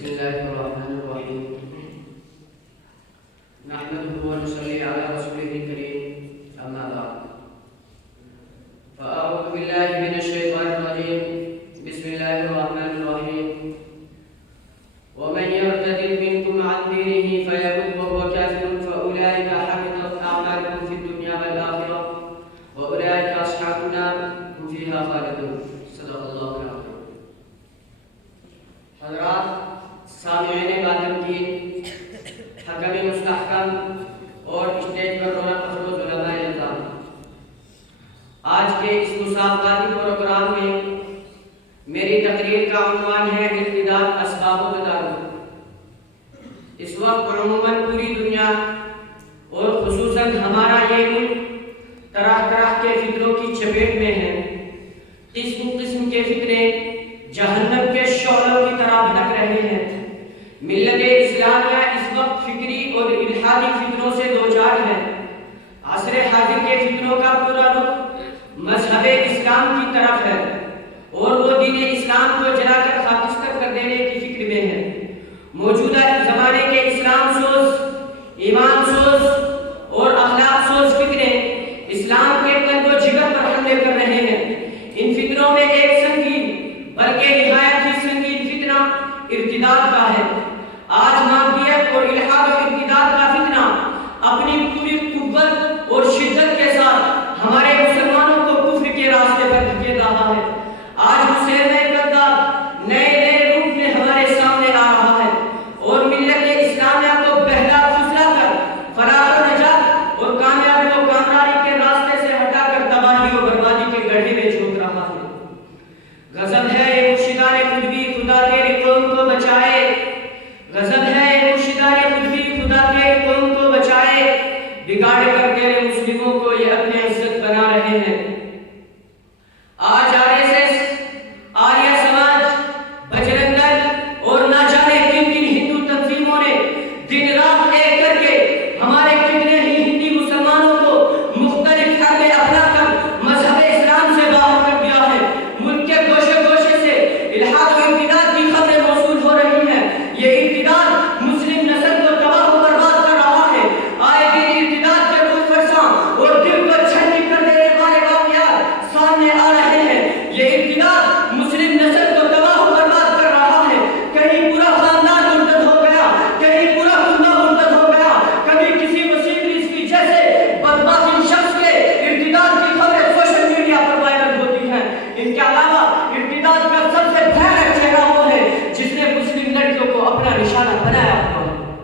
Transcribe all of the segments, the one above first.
بسم الله الرحمن الرحيم نحمده ونصلي على رسوله الكريم أما بعد فأعوذ بالله من الشيطان الرجيم بسم الله الرحمن الرحيم ومن يرتد منكم عن دينه فيمت وهو كافر فأولئك حبطت أعمالهم في الدنيا والآخرة وأولئك أصحاب النار هم فيها خالدون صدق الله العظيم. حضرات سامعین بادم کی حکم مستحکم اور اسٹیج پر رونق افروز علماء نظام، آج کے اس مسابقاتی پروگرام میں میری تقریر کا عنوان ہے ارتداد اسباب و تدارک۔ اس وقت عموماً پوری دنیا اور خصوصاً ہمارا یہ ملک طرح طرح کے فکروں کی چپیٹ میں ہے۔ قسم قسم کے فکرے جہنم کے شعلوں کی طرح بھٹک رہے ہیں۔ ملت اسلامیہ اس وقت فکری اور الحادی فکروں سے دوچار ہے۔ عصر حاضر کے فکروں کا پورا رخ مذہب اسلام کی طرف ہے اور وہ دین اسلام کو جلا کر خاکستر کر دینے کی فکر میں ہے۔ موجودہ زمانے کے اسلام سوز، ایمان سوز اور اخلاق سوز فکریں اسلام کے قلب و جگر پر حملے کر رہے ہیں۔ ان فکروں میں ایک سنگین بلکہ نہایت ہی سنگین فتنہ ارتداد کا ہے۔ آج مادیت اور الحاد و ارتداد کا فتنہ اپنی پوری قوت اور شدت کے ساتھ ہمارے مسلمانوں کو کفر کے راستے پر دھکیل رہا ہے۔ آج حسین کردار نئے نئے روپ میں ہمارے سامنے آ رہا ہے اور ملت اسلامیہ کو بہلا پھسلا کر فلاح و نجات اور کامیابی و کامرانی کے راستے سے ہٹا کر تباہی و بربادی کے گڑھے میں جھونک رہا ہے۔ غضب ہے یہ مرشدان خود بھی خدا تیری قوم کو بچائے، غضب ہے یہ مرشدان خود بھی خدا تیری قوم کو بچائے، بگاڑ کر تیرے مسلموں کو یہ اپنے عزت بنا رہے ہیں۔ آج RSS، آریہ سماج، بجرنگ دل اور نہ جانے کن کن ہندو تنظیموں نے دن رات ایک کر کے ہمارے کتنے ہی ہندی مسلمانوں کو مختلف حربے اپنا کر مذہب اسلام سے باہر کر دیا ہے۔ ملک کے گوشے گوشے سے الحاد و ارتداد کی خبریں موصول ہو رہی ہیں۔ یہ ارتداد مسلم نسل کو تباہ و برباد کر رہا ہے۔ آئے دن ارتداد کے روح فرساں اور دل کو چھلنی کر دینے والے واقعات سامنے آ رہے ہیں۔ یہ ارتداد مسلم نسل کو تباہ و برباد کر رہا ہے۔ کہیں پورا خاندان مرتد ہو گیا، کہیں پورا خاندان مرتد ہو گیا، کبھی کسی وسیم رضوی جیسے بدبخت شخص کے ارتداد کی خبریں سوشل میڈیا پر وائرل ہوتی ہیں۔ ان کے علاوہ ارتداد کا سب سے بھیانک چہرہ وہ ہے جس نے مسلم لڑکیوں کو اپنا نشانہ بنایا ہوا ہے۔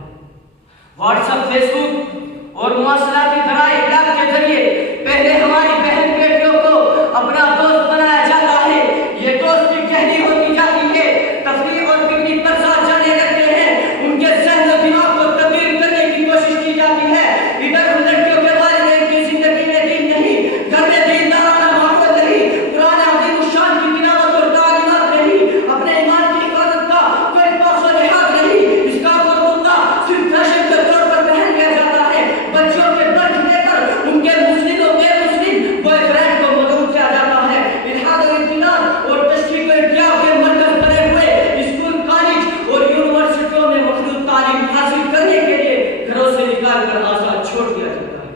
واٹس ایپ، فیس بک اور مواصلاتی ذرائع ابلاغ کے ذریعے پہلے ہماری بہن بیٹیوں کو اپنا دوست بنایا جاتا ہے۔ یہ دوستی گہری ہوتی جاتی ہے، تفریح اور پکنک پر ساتھ جانے لگتے ہیں، ان کے ذہن و دماغ کو تبدیل کرنے کی کوشش کی جاتی ہے۔ ادھر ان لڑکیوں کے والدین کی زندگی میں دین نہیں، گھر میں دیندارانہ ماحول نہیں، قرآن عظیم الشان کی تلاوت اور تعلیمات نہیں، اپنے ایمان کی حفاظت کا کوئی پاس و لحاظ نہیں۔ اسکارف اور کرتا صرف فیشن کے طور پر پہن لیا جاتا ہے۔ بچوں کے برتھ ڈے پر ان کے مسلم و غیر مسلم بوائے فرینڈ کو مدعو کیا جاتا ہے۔ الحاد و ارتداد اور تشریق و ارتیاب کے مرکز بنے ہوئے اسکول، کالج اور یونیورسٹیوں میں مخلوط تعلیم حاصل کرنے کے لیے گھروں سے نکال کر آزاد چھوڑ دیا جاتا ہے۔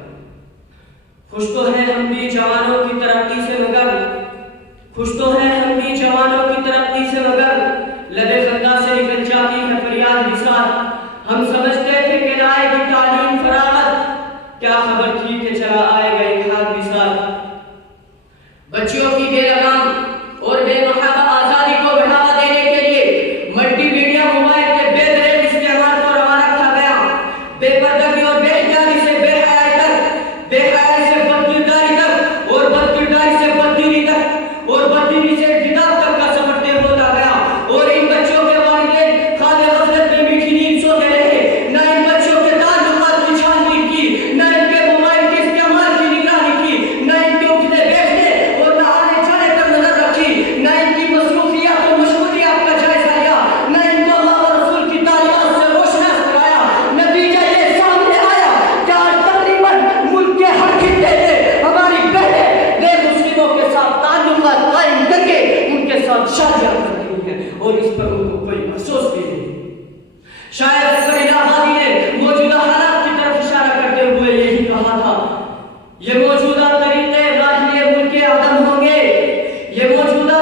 خوش تو ہیں ہم بھی جوانوں کی ترقی سے مگر، خوش تو ہیں ہم بھی جوانوں کی ترقی سے مگر، لبے خندہ سے نکل جاتی ہے فریاد نثار۔ ہم سمجھتے تھے کہ لائے گی تعلیم فراغت، کیا خبر تھی کہ چلا آئے گا الحاد وصال۔ بچیوں کی بے لگام اور بے محابہ آزادی کو بڑھاوا دینے کے لیے ملٹی میڈیا موبائل کے بے دریغ استعمال کو روانہ رکھا گیا۔ بے پردگی اور بے حیائی سے بے حیائی تک، بے حیائی سے بدکرداری تک اور بدکرداری سے بددینی تک اور بددینی سے ارتداد تک کا سفر طے ہوتا گیا۔ اور ان بچوں کے والدین خواب غفلت میں میٹھی نیند سوتے رہے، نہ ان بچوں کے تعلقات کی چھان بین کی، نہ ان کے موبائل کے استعمال کی نگرانی کی، نہ ان کے اٹھنے بیٹھنے اور نہ آنے جانے تک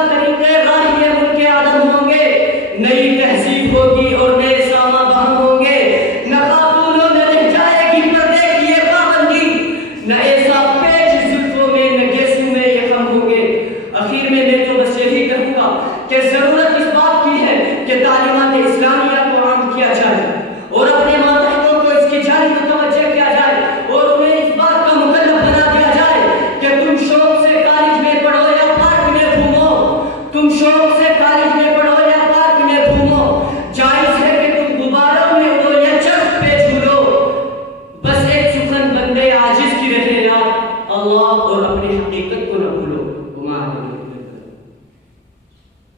طریقے غالب ملک آدم ہوں گے، نئی تہذیب ہوگی اور نئے ساما بہم ہوں گے، نہ خاتونوں میں رہ جائے گی پردے کی یہ پابندی، نہ ایسا پیچ زلفوں میں نہ گیسوں میں یہ خم ہوں گے۔ اخیر میں تو بس یہی کہوں گا کہ ضرورت اس بات کی ہے کہ تعلیمات اسلامیہ کو عام کیا جائے اور اپنے ماتحتوں کو اس کی جانب متوجہ کیا جائے اور انہیں اس بات کا مکلف بنا دیا جائے کہ تم شوق سے کالج میں پڑھو یا پارک میں گھومو، تم شوق سے کالج میں پڑھو یا پارک میں گھومو، جائز ہے کہ تم غباروں میں اڑو یا چرخ پہ جھولو، بس ایک سخن بندے عاجز کی رہے یاد، اللہ اور اپنی حقیقت کو